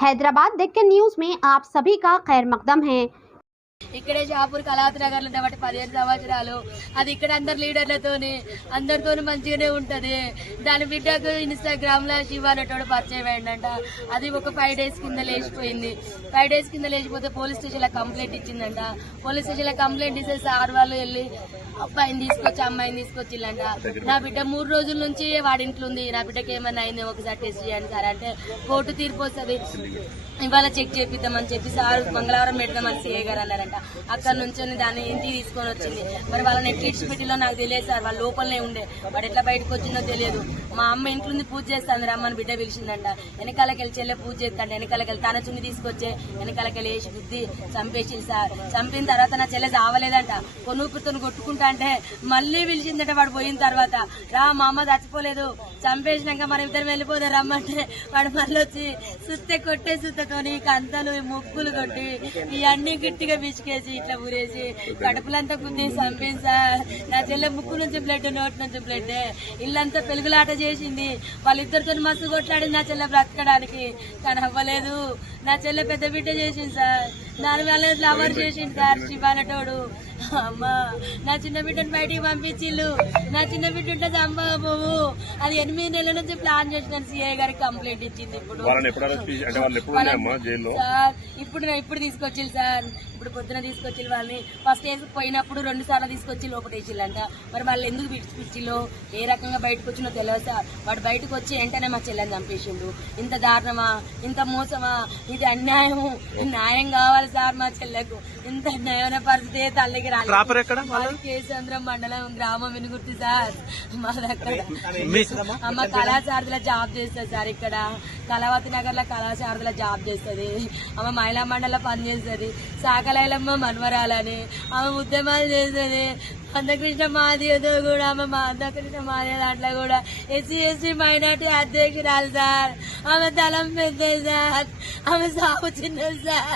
Hyderabad Deccan news में आप सभी का खैर मकदम है। इकड़े शाहपुर कलावत नगर లో 15 సంవత్సరాలు అది ఇక్కడ అందరు లీడర్లతోని అందరితోని మంచిగానే ఉంటది. దాని బిడ్డకు ఇన్‌స్టాగ్రామ్ లో శివ అనేటోడు పరిచయం అయ్యిందంట. అది ఒక 5 డేస్ కింద లేచిపోయింది. 5 డేస్ కింద లేచిపోతే పోలీస్ స్టేషన్ లో కంప్లైంట్ ఇచ్చిందంట. పోలీస్ స్టేషన్ లో కంప్లైంట్ ఇస్తే సార్ వాళ్ళు వెళ్ళి అబ్బాయిని తీసుకొచ్చి అమ్మాయిని తీసుకొచ్చిల్లంట. నా బిడ్డ 3 రోజుల నుంచి వాడి ఇంట్లో ఉంది. నా బిడ్డకి ఏమన్నా అయింది ఒకసారి టెస్ట్ చేయండి సార్ అంటే కోర్టు తీర్పు వస్తుంది, ఇవాళ చెక్ చేపిద్దామని చెప్పి సార్ మంగళవారం పెడదామని సిఐ గారు అన్నారంట. అక్కడ నుంచి దాన్ని ఇంటికి తీసుకొని వచ్చింది. మరి వాళ్ళని ఎట్లీట్స్ పెట్టిలో నాకు తెలియదు సార్, వాళ్ళ లోపలనే ఉండే, వాడు ఎట్లా బయటకు వచ్చిందో తెలియదు. మా అమ్మ ఇంట్లో ఉంది పూజ చేస్తాను రమ్మని బిడ్డ పిలిచిందంట. వెనకాలకి వెళ్ళి చెల్లె పూజ చేస్తాంట. వెనకాలకి వెళ్ళి తన చున్ని తీసుకొచ్చే వెనకాలకి వెళ్ళి వేసి బుద్ధి చంపేసింది సార్. చంపిన తర్వాత నా చెల్లె చావలేదంట, కొనుపుతో కొట్టుకుంటా అంటే మళ్ళీ పిలిచిందట. వాడు పోయిన తర్వాత రా మా అమ్మ చచ్చిపోలేదు, చంపేసినాక మన ఇద్దరు వెళ్ళిపోతే రమ్మంటే వాడు మళ్ళీ వచ్చి సుత్తే కొట్టే సుత్తతోని కంతలు ముక్కులు కొట్టి ఇవన్నీ గట్టిగా బిచికేసి ఇట్లా ఊరేసి కడుపులంతా గుద్ది చంపింది సార్. నా చెల్లె ముక్కు నుంచి బ్లడ్, నోటి నుంచి బ్లడ్, ఇల్లంతా పెలుగులాట చేసింది. వాళ్ళిద్దరితో మస్తు కొట్లాడింది నా చెల్లె బ్రతకడానికి, కానీ అవ్వలేదు. నా చెల్లె పెద్ద బిడ్డ చేసింది సార్, దాని వల్ల లవర్ చేసింది సార్ శివానటోడు. అమ్మా నా చిన్న బిడ్డను బయటికి పంపించిల్లు, నా చిన్న బిడ్డ ఉంటే చంపకపోవు. అది 8 నెలల నుంచి ప్లాన్ చేసిన సిఐ గారికి కంప్లైంట్ ఇచ్చింది. ఇప్పుడు సార్ ఇప్పుడు తీసుకొచ్చిల్లు సార్, ఇప్పుడు పొద్దున తీసుకొచ్చిల్లు. వాళ్ళని ఫస్ట్ వేసి పోయినప్పుడు 2 సార్లు తీసుకొచ్చి లోపల వేసిల్లంట. మరి వాళ్ళు ఎందుకు పిచ్చిలో ఏ రకంగా బయటకు వచ్చినో తెలియదు సార్. వాడు బయటకు వచ్చి వెంటనే మా చెల్లెని చంపేసిండు. ఇంత దారుణమా, ఇంత మోసమా, ఇది అన్యాయము. న్యాయం కావాలి సార్ మా చెల్లెకు. ఇంత న్యాయమైన పరిస్థితి తల్లికి కేసంద్రం మండలం గ్రామం వినుగుర్తి సార్. మా దగ్గర అమ్మ కళాశారదిలో జాబ్ చేస్తుంది సార్. ఇక్కడ కళావతి నగర్ లో కళాశారదిలో జాబ్ చేస్తుంది. ఆమె మహిళా మండలిలో పనిచేస్తుంది. సాకలైలమ్మ మన్వరాలని ఆమె ఉద్యమాలు చేస్తుంది. అందకృష్ణ మాదేవ్తో కూడా ఆమె అందకృష్ణ మాదేవ్ దాంట్లో కూడా ఎస్సీ మైనార్టీ అధ్యక్షురాలు సార్. ఆమె తలం పెద్దది సార్, ఆమె సాగు చిన్నది సార్.